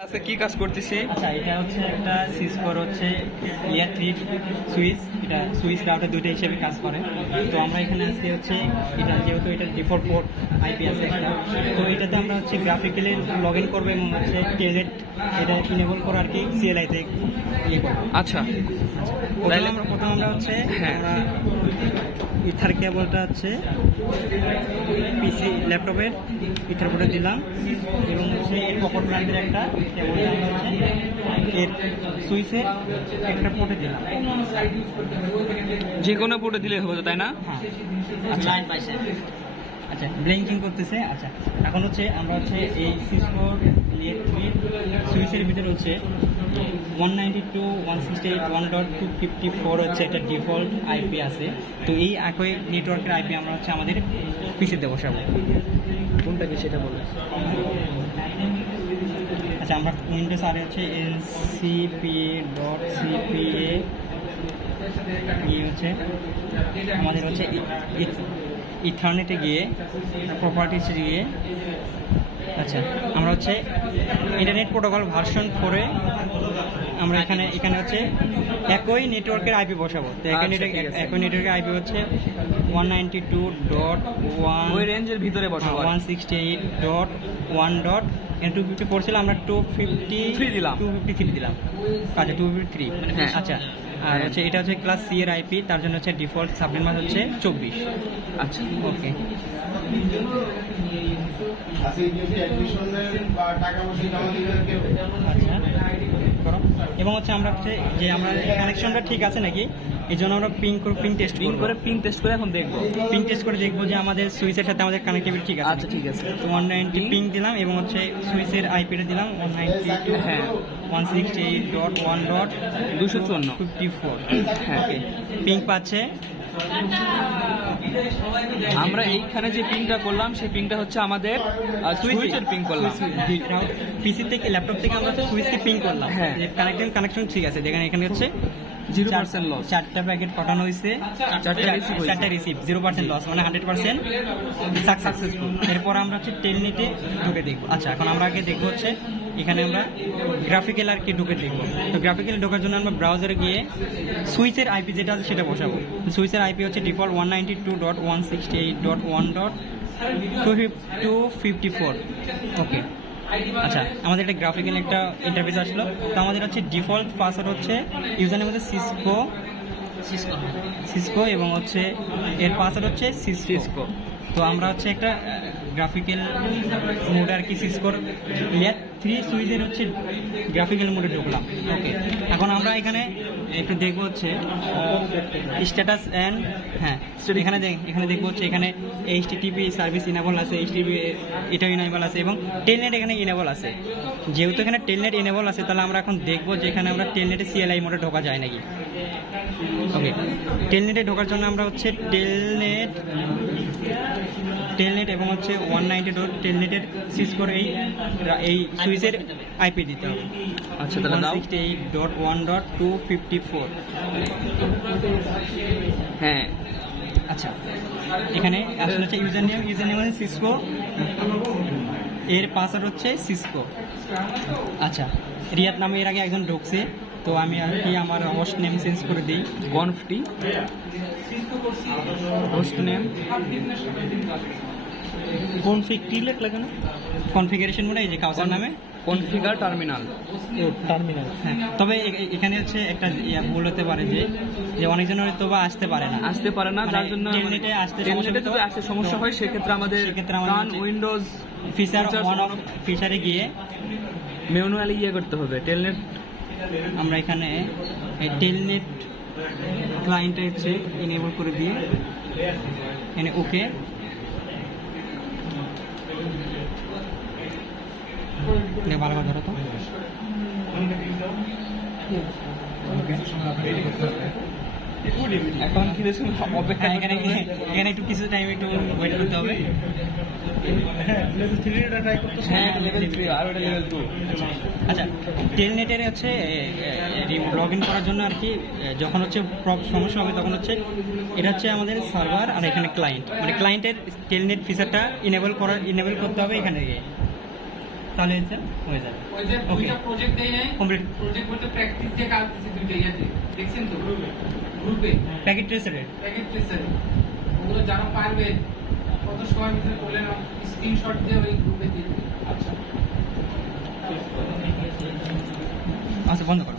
আচ্ছা কি কাজ করতেছি? আচ্ছা এটা হচ্ছে একটা সিসকোর হচ্ছে লেয়ার 3 সুইচ, এটা সুইচ রাউটার দুইটা হিসেবে কাজ করে। তো আমরা এখানে আজকে হচ্ছে এটা যেহেতু এটা ডিফল্ট পোর্ট আইপি আছে একটা, তো এটাতে আমরা হচ্ছে গ্রাফিক্যালি লগ ইন করবো এবং হচ্ছে টেলনেট এটা ইনেবল করে আর কি সিএলআইতে ইয়ে করবো। আচ্ছা তাহলে প্রথম আমরা হচ্ছে আমরা ইথার কেবলটা হচ্ছে পিসি ল্যাপটপের ইথার পোর্টে দিলাম এবং হচ্ছে এর পকেট ব্র্যান্ডের একটা কেবলটা আমরা হচ্ছে এর সুইচে একটা পোর্টে দিলাম। যে কোনো পোর্টে দিলে হবে তো, তাই না? হ্যাঁ আচ্ছা আচ্ছা ব্লিঙ্কিং করতেছে। আচ্ছা এখন হচ্ছে আমরা হচ্ছে এই সিসকো লেয়ার 3 সুইচের ভিতরে হচ্ছে 192.168.1.254 হচ্ছে একটা ডিফল্ট আইপি আছে। তো এই একই নেটওয়ার্কের আইপি আমরা হচ্ছে আমাদের পিসিতে বসাবো। কোনটা কি সেটা বলুন। আচ্ছা আমরা উইন্ডোজ আর হচ্ছে ncpa.cpa হচ্ছে আমাদের হচ্ছে ইথারনেটে গিয়ে প্রপার্টিসে গিয়ে আচ্ছা আমরা হচ্ছে ইন্টারনেট প্রোটোকল ভার্সন 4 আমরা এখানে হচ্ছে একই নেটওয়ার্কের আইপি বসাবো। তো একই নেটওয়ার্কের আইপি হচ্ছে 192.1 ওই রেঞ্জের ভিতরে বসাবো। 168.1.254 ছিল, আমরা 253 দিলাম। আচ্ছা 253 হ্যাঁ আচ্ছা। আর হচ্ছে এটা হচ্ছে ক্লাস সি এর আইপি, তার জন্য হচ্ছে ডিফল্ট সাবনেট মাস হচ্ছে 24। আচ্ছা ওকে আচ্ছা এবং হচ্ছে আমরা হচ্ছে যে আমরা কানেকশনটা ঠিক আছে নাকি এই জন্য আমরা পিং টেস্ট করে এখন দেখবো। পিং টেস্ট করে দেখবো যে আমাদের সুইচের সাথে আমাদের কানেক্টিভিটি ঠিক আছে। আচ্ছা ঠিক আছে। 190 পিং দিলাম এবং হচ্ছে সুইচের আইপিটা দিলাম 192 হ্যাঁ 168.1.254 হ্যাঁ ওকে পিং পাচ্ছে। আমরা এইখানে যে পিংটা করলাম সেই পিংটা হচ্ছে আমাদের সুইচের পিং করলাম। পিসি থেকে ল্যাপটপ থেকে আমরা সুইচকে পিং করলাম। হ্যাঁ কানেকশন ঠিক আছে। দেখেন এখানে হচ্ছে 0% লস, 4টা প্যাকেট পাঠানো হয়েছে, 4টা রিসিভ, 0% লস মানে 100% সাকসেসফুল। এরপর আমরা হচ্ছে টেলনেটে ঢুকে দেখবো। আচ্ছা এখন আমরা আগে দেখবো হচ্ছে এখানে আমরা গ্রাফিক্যাল আর কি ঢুকে দেখবো। তো গ্রাফিক্যাল ঢোকার জন্য আমরা ব্রাউজারে গিয়ে সুইচের আইপি যেটা আছে সেটা বসাবো। সুইচের আইপি হচ্ছে ডিফল্ট 192.168.1.254 ওকে। আচ্ছা আমাদের একটা গ্রাফিক্যাল একটা ইন্টারফেস আসলো। তো আমাদের হচ্ছে ডিফল্ট পাসওয়ার্ড হচ্ছে ইউজার নেম হচ্ছে সিসকো এবং হচ্ছে এর পাসওয়ার্ড হচ্ছে সিসকো। তো আমরা হচ্ছে একটা গ্রাফিক্যাল মোড আর কি সিসকোর লেয়ার 3 সুইচের হচ্ছে গ্রাফিক্যাল মোডে ঢুকলাম। ওকে এখন আমরা এখানে একটু দেখবো হচ্ছে স্ট্যাটাস অ্যান্ড হ্যাঁ এখানে দেখবো হচ্ছে এখানে HTTP সার্ভিস ইনেবল আছে, HTTP এটাও ইনেবল আছে এবং টেলনেট এখানে ইনেবল আছে। যেহেতু এখানে টেলনেট ইনেবল আছে তাহলে আমরা এখন দেখবো যে এখানে আমরা টেলনেটে সিএলআই মোডে ঢোকা যায় নাকি। ওকে টেলনেটে ঢোকার জন্য আমরা হচ্ছে টেলনেট এবং হচ্ছে 190 টেলনেটের সিসকোর এই সুইচের আইপি দিতে হবে। আচ্ছা তাহলে 168.1.254 হ্যাঁ। আচ্ছা এখানে আসলে হচ্ছে ইউজার নেম হচ্ছে সিসকো, এর পাসওয়ার্ড হচ্ছে সিসকো। আচ্ছা রিয়াদ নামে এর আগে একজন ঢুকছে, তো আমি আর কি আমার হোস্ট নেম চেঞ্জ করে দিই। কনফটি হোস্ট নেম কনফিগ লাগানো কনফিগারেশন মনে এই যে কাউসার নামে কনফিগার টার্মিনাল হ্যাঁ। তবে এখানে হচ্ছে একটা ভুল হতে পারে যে অনেকজন হয়তো বা আসতে পারে না, যার জন্য টেলনেটে আসতে সমস্যা হয়। সেক্ষেত্রে আমাদের উইন্ডোজ ফিচারে গিয়ে ম্যানুয়ালি করতে হবে। টেলনেট আমরা এখানে টেলনেট ক্লায়েন্টে হচ্ছে ইনেবল করে দিয়ে এখানে ওকে ভালো ধরো তো এখন কি দেখুন অপেক্ষা এখানে একটু কিছু টাইম একটু ওয়েট করতে হবে। আচ্ছা টেলনেটের হচ্ছে লগ ইন করার জন্য আর কি যখন হচ্ছে সমস্যা হবে তখন হচ্ছে এটা হচ্ছে আমাদের সার্ভার আর এখানে ক্লায়েন্ট, মানে ক্লায়েন্টের টেলনেট ফিচারটা ইনেবল করতে হবে এখানে গিয়ে। তাহলে হচ্ছে হয়ে যাবে। ওই যে দুইটা প্রজেক্ট দেই নাই, কমপ্লিট প্রজেক্ট বলতে প্র্যাকটিস যে কাজ দিছে দুইটা ইয়াতে দেখছেন তো গ্রুপে প্যাকেট ট্রেসারে। প্যাকেট ট্রেসারে ওগুলো যারা পারবে কত সময় ভিতরে করলেন স্ক্রিনশট দিয়ে ওই গ্রুপে দিয়ে দিন। আচ্ছা আচ্ছা বন্ধ করো।